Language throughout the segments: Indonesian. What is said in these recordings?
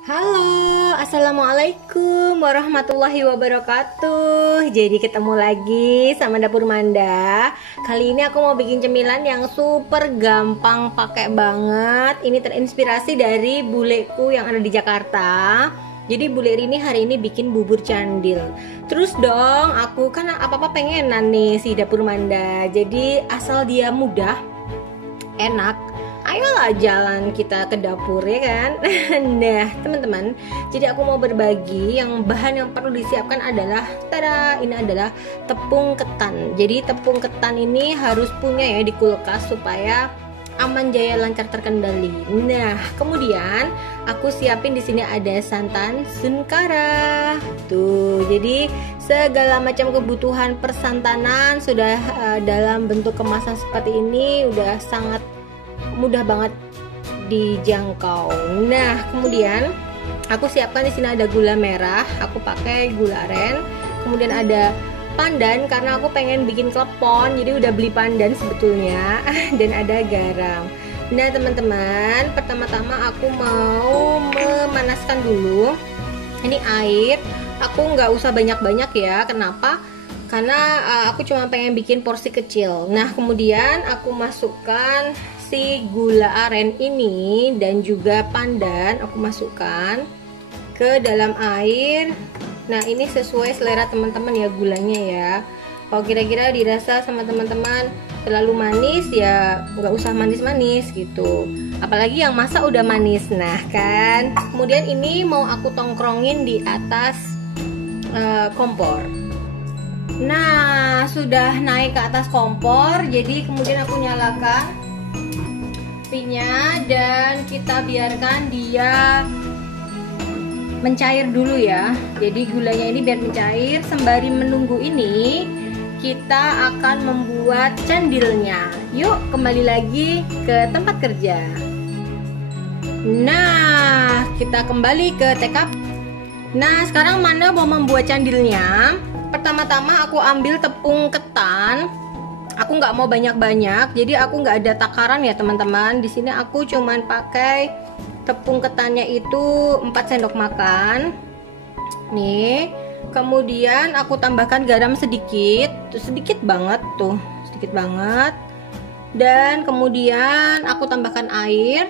Halo, assalamualaikum warahmatullahi wabarakatuh. Jadi ketemu lagi sama Dapur Manda. Kali ini aku mau bikin cemilan yang super gampang, pakai banget. Ini terinspirasi dari buleku yang ada di Jakarta. Jadi bule ini hari ini bikin bubur candil. Terus dong, aku kan apa-apa pengenan nih si Dapur Manda. Jadi asal dia mudah, enak, ayolah jalan kita ke dapur ya kan. Nah teman-teman, jadi aku mau berbagi yang bahan yang perlu disiapkan adalah tada, ini adalah tepung ketan. Jadi tepung ketan ini harus punya ya di kulkas supaya aman jaya lancar terkendali. Nah kemudian aku siapin di sini ada santan Sunkara tuh. Jadi segala macam kebutuhan persantanan sudah dalam bentuk kemasan seperti ini, udah sangat mudah banget dijangkau. Nah, kemudian aku siapkan di sini ada gula merah, aku pakai gula aren. Kemudian ada pandan karena aku pengen bikin klepon, jadi udah beli pandan sebetulnya. Dan ada garam. Nah, teman-teman, pertama-tama aku mau memanaskan dulu. Ini air, aku nggak usah banyak-banyak ya. Kenapa? Karena aku cuma pengen bikin porsi kecil. Nah, kemudian aku masukkan si gula aren ini dan juga pandan, aku masukkan ke dalam air. Nah ini sesuai selera teman-teman ya gulanya ya. Kalau kira-kira dirasa sama teman-teman terlalu manis ya nggak usah manis-manis gitu. Apalagi yang masak udah manis. Nah kan, kemudian ini mau aku tongkrongin di atas kompor. Nah sudah naik ke atas kompor, jadi kemudian aku nyalakan apinya dan kita biarkan dia mencair dulu ya. Jadi gulanya ini biar mencair. Sembari menunggu ini kita akan membuat candilnya. Yuk kembali lagi ke tempat kerja. Nah kita kembali ke TKP. Nah sekarang mana mau membuat candilnya. Pertama-tama aku ambil tepung ketan. Aku nggak mau banyak-banyak, jadi aku nggak ada takaran ya teman-teman. Di sini aku cuman pakai tepung ketannya itu 4 sendok makan. Nih, kemudian aku tambahkan garam sedikit, sedikit banget tuh, sedikit banget. Dan kemudian aku tambahkan air.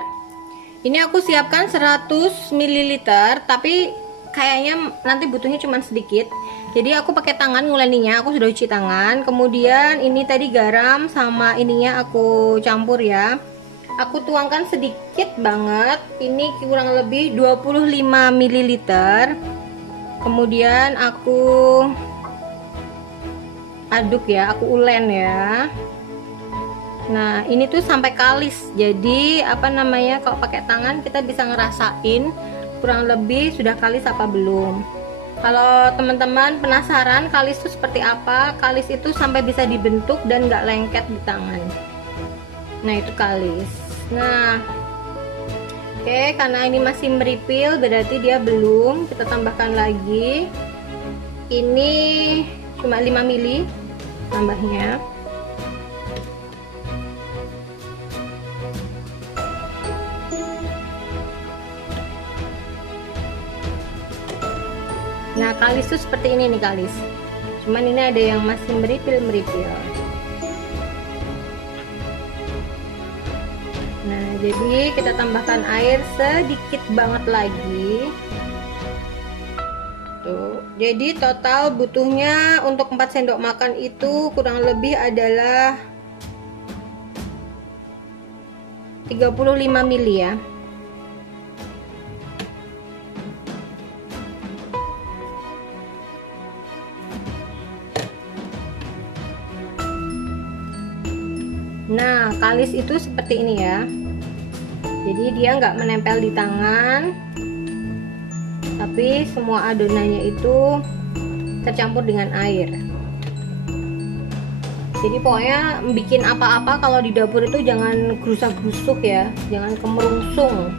Ini aku siapkan 100 ml, tapi kayaknya nanti butuhnya cuma sedikit. Jadi aku pakai tangan nguleninya, aku sudah cuci tangan. Kemudian ini tadi garam sama ininya aku campur ya. Aku tuangkan sedikit banget. Ini kurang lebih 25 ml. Kemudian aku aduk ya, aku ulen ya. Nah, ini tuh sampai kalis. Jadi apa namanya, kalau pakai tangan kita bisa ngerasain kurang lebih sudah kalis apa belum. Kalau teman-teman penasaran kalis itu seperti apa, kalis itu sampai bisa dibentuk dan nggak lengket di tangan. Nah itu kalis. Nah oke, karena ini masih meripil berarti dia belum. Kita tambahkan lagi. Ini cuma 5 ml tambahnya. Nah kalis tuh seperti ini nih kalis. Cuman ini ada yang masih meripil-meripil. Nah jadi kita tambahkan air sedikit banget lagi. Tuh. Jadi total butuhnya untuk 4 sendok makan itu kurang lebih adalah 35 ml ya. Nah kalis itu seperti ini ya. Jadi dia nggak menempel di tangan, tapi semua adonannya itu tercampur dengan air. Jadi pokoknya bikin apa-apa kalau di dapur itu jangan gerusak-gerusuk ya, jangan kemerungsung.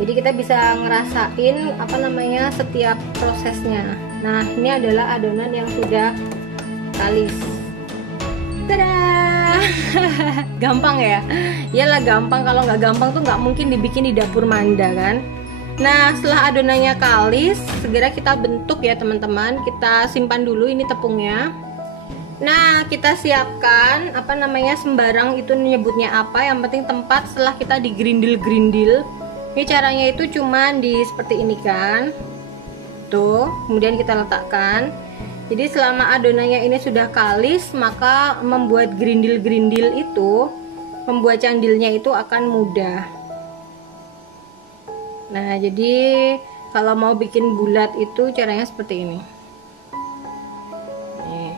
Jadi kita bisa ngerasain apa namanya setiap prosesnya. Nah ini adalah adonan yang sudah kalis. Tada! Gampang ya? Iyalah gampang, kalau nggak gampang tuh nggak mungkin dibikin di Dapur Manda kan. Nah, setelah adonannya kalis, segera kita bentuk ya teman-teman. Kita simpan dulu ini tepungnya. Nah, kita siapkan sembarang itu nyebutnya apa, yang penting tempat setelah kita digerindil-gerindil. Ini caranya itu cuman seperti ini kan. Tuh, kemudian kita letakkan. Jadi selama adonannya ini sudah kalis, maka membuat gerindil-gerindil itu, membuat candilnya itu akan mudah. Nah, jadi kalau mau bikin bulat itu caranya seperti ini. Nih.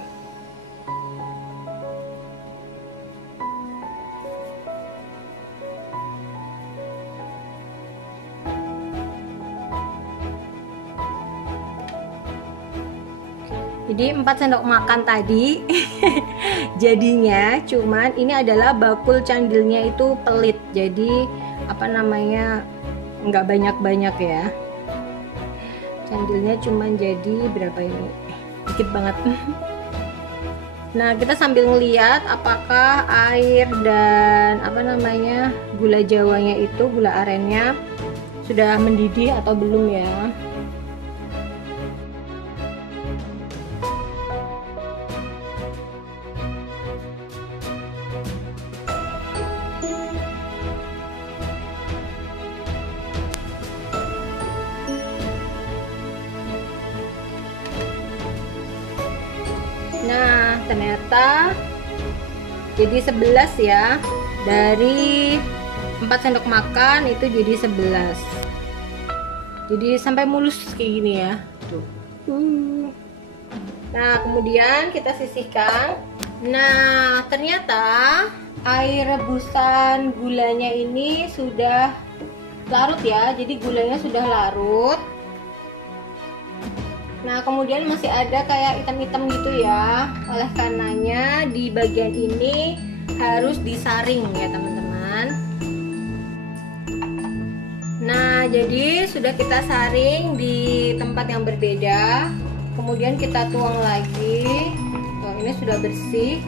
Jadi 4 sendok makan tadi jadinya, cuman ini adalah bakul candilnya itu pelit. Jadi nggak banyak-banyak ya, candilnya cuman jadi berapa ini, dikit banget. Nah, kita sambil ngeliat apakah air dan gula jawanya itu, gula arennya sudah mendidih atau belum ya. Nah, ternyata jadi 11 ya. Dari 4 sendok makan itu jadi 11. Jadi sampai mulus kayak gini ya. Tuh. Nah, kemudian kita sisihkan. Nah, ternyata air rebusan gulanya ini sudah larut ya. Jadi gulanya sudah larut. Nah, kemudian masih ada kayak hitam-hitam gitu ya. Oleh karenanya di bagian ini harus disaring ya teman-teman. Nah, jadi sudah kita saring di tempat yang berbeda. Kemudian kita tuang lagi. Tuh, ini sudah bersih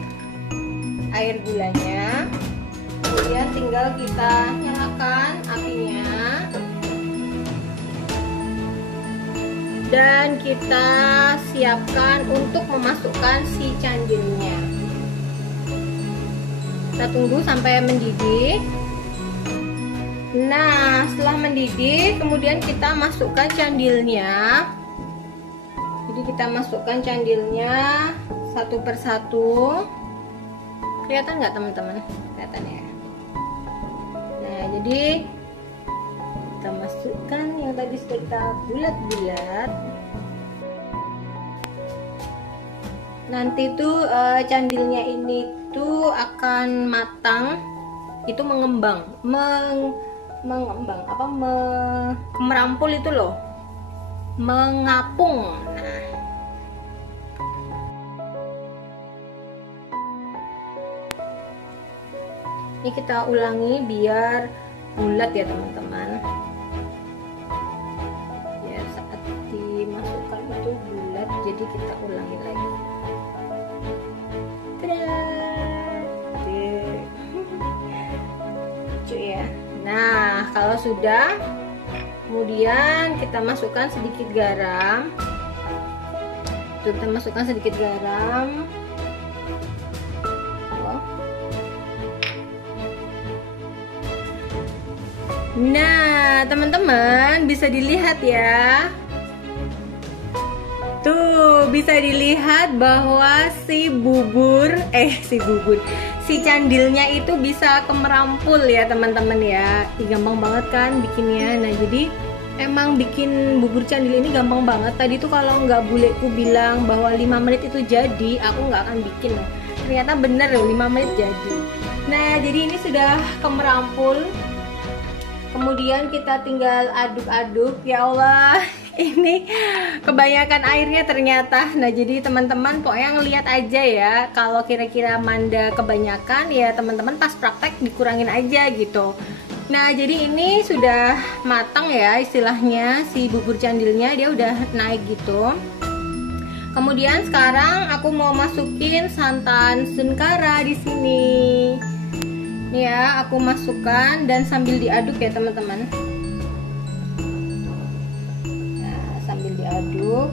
air gulanya. Kemudian tinggal kita nyalakan apinya. Dan kita siapkan untuk memasukkan si candilnya. Kita tunggu sampai mendidih. Nah, setelah mendidih, kemudian kita masukkan candilnya. Jadi kita masukkan candilnya satu persatu. Kelihatan nggak teman-teman? Kelihatan ya. Nah, jadi kita masukkan yang tadi sudah kita bulat-bulat. Nanti tuh candilnya ini tuh akan matang, itu mengembang, merampul itu loh, mengapung. Nah, ini kita ulangi biar bulat ya teman-teman. Dimasukkan itu bulat, jadi kita ulangi lagi. Lucu ya. Nah, kalau sudah, kemudian kita masukkan sedikit garam. Kita masukkan sedikit garam. Nah, teman-teman bisa dilihat ya. Tuh, bisa dilihat bahwa si candilnya itu bisa kemerampul ya teman-teman ya. Gampang banget kan bikinnya. Nah, jadi emang bikin bubur candil ini gampang banget. Tadi tuh kalau nggak buleku bilang bahwa 5 menit itu jadi, aku nggak akan bikin loh. Ternyata bener loh, 5 menit jadi. Nah, jadi ini sudah kemerampul. Kemudian kita tinggal aduk-aduk. Ya Allah, ini kebanyakan airnya ternyata. Nah, jadi teman-teman pokoknya ngeliat aja ya. Kalau kira-kira Manda kebanyakan, ya teman-teman pas praktek dikurangin aja gitu. Nah, jadi ini sudah matang ya istilahnya, si bubur candilnya dia udah naik gitu. Kemudian sekarang aku mau masukin santan Sunkara di sini. Nih ya, aku masukkan dan sambil diaduk ya teman-teman. diaduk.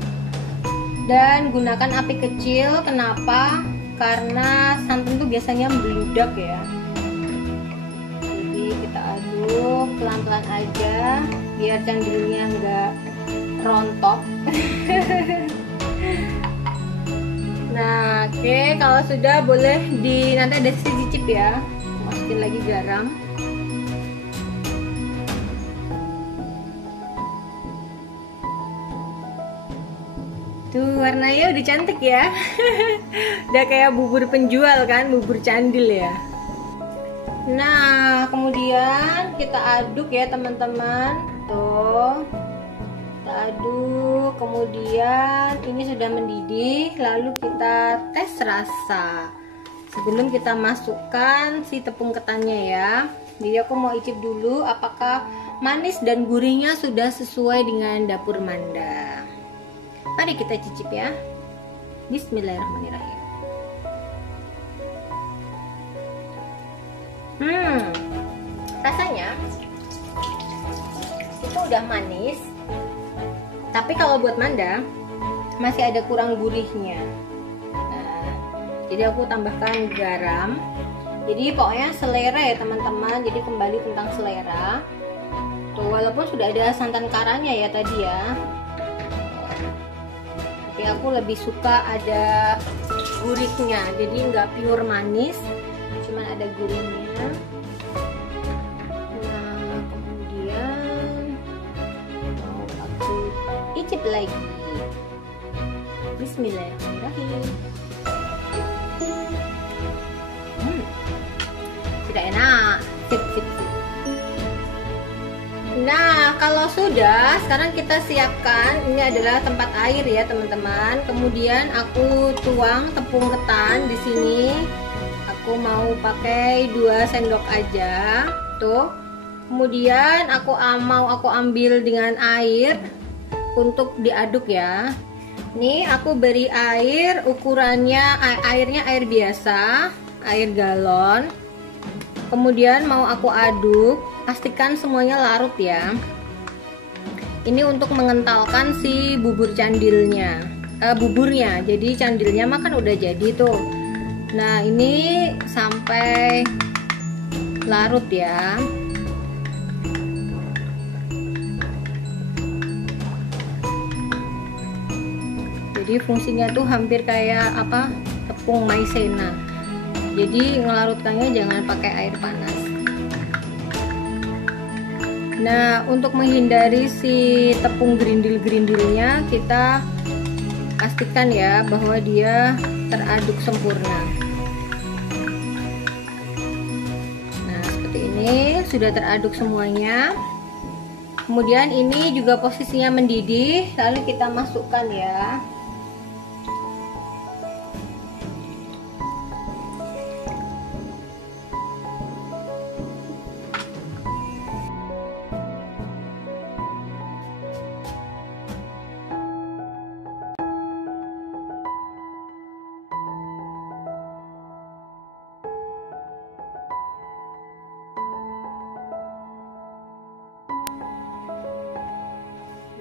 Dan gunakan api kecil. Kenapa? Karena santan tuh biasanya meludak ya. Jadi kita aduk pelan-pelan aja biar candilnya nggak rontok. Nah, oke, kalau sudah boleh nanti ada cicip ya. Masukin lagi garam. Tuh warnanya udah cantik ya. Udah kayak bubur penjual kan, bubur candil ya. Nah, kemudian kita aduk ya teman-teman. Tuh, kita aduk. Kemudian ini sudah mendidih. Lalu kita tes rasa sebelum kita masukkan si tepung ketannya ya. Jadi aku mau icip dulu apakah manis dan gurihnya sudah sesuai dengan dapur Manda. Mari kita cicip ya. Bismillahirrahmanirrahim. Rasanya itu udah manis. Tapi kalau buat Manda masih ada kurang gurihnya. Nah, jadi aku tambahkan garam. Jadi pokoknya selera ya teman-teman. Jadi kembali tentang selera. Tuh walaupun sudah ada santan karanya ya tadi ya. Tapi aku lebih suka ada gurihnya, jadi nggak pure manis, cuman ada gurihnya. Nah, kemudian mau aku icip lagi. Bismillahirrahmanirrahim. Sudah enak. Sip. Nah, kalau sudah, sekarang kita siapkan. Ini adalah tempat air ya, teman-teman. Kemudian aku tuang tepung ketan di sini. Aku mau pakai 2 sendok aja. Tuh. Kemudian aku ambil dengan air untuk diaduk ya. Nih, aku beri air, ukurannya airnya air biasa, air galon. Kemudian mau aku aduk. Pastikan semuanya larut ya. Ini untuk mengentalkan si bubur candilnya, buburnya. Jadi candilnya mah kan udah jadi tuh. Nah ini sampai larut ya. Jadi fungsinya tuh hampir kayak apa? Tepung maizena. Jadi ngelarutkannya jangan pakai air panas. Nah, untuk menghindari si tepung gerindil-gerindilnya, kita pastikan ya bahwa dia teraduk sempurna. Nah, seperti ini sudah teraduk semuanya. Kemudian ini juga posisinya mendidih, lalu kita masukkan ya.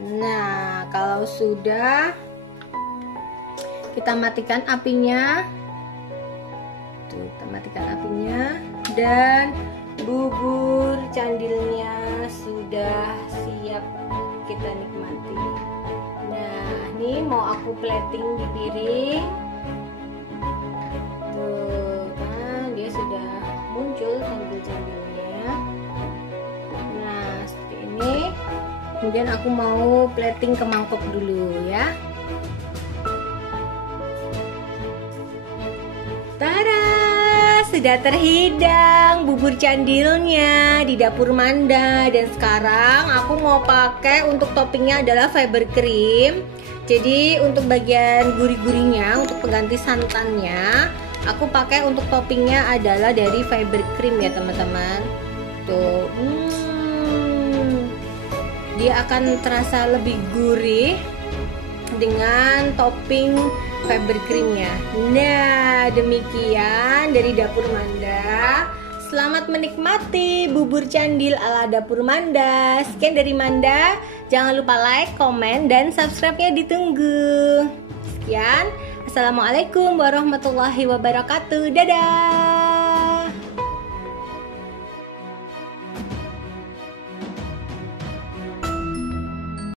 Nah, kalau sudah, kita matikan apinya. Tuh, kita matikan apinya dan bubur candilnya sudah siap kita nikmati. Nah, ini mau aku plating di piring. Tuh, kan dia sudah muncul candil-candilnya. Nah, seperti ini. Kemudian aku mau plating ke mangkok dulu ya. Tada! Sudah terhidang bubur candilnya di dapur Manda. Dan sekarang aku mau pakai untuk toppingnya adalah fiber cream. Jadi untuk bagian gurih-gurihnya, untuk pengganti santannya, aku pakai untuk toppingnya adalah dari fiber cream ya teman-teman. Tuh, dia akan terasa lebih gurih dengan topping fiber creamnya. Nah, demikian dari dapur Manda. Selamat menikmati bubur candil ala dapur Manda. Sekian dari Manda. Jangan lupa like, komen, dan subscribe-nya ditunggu. Sekian. Assalamualaikum warahmatullahi wabarakatuh. Dadah.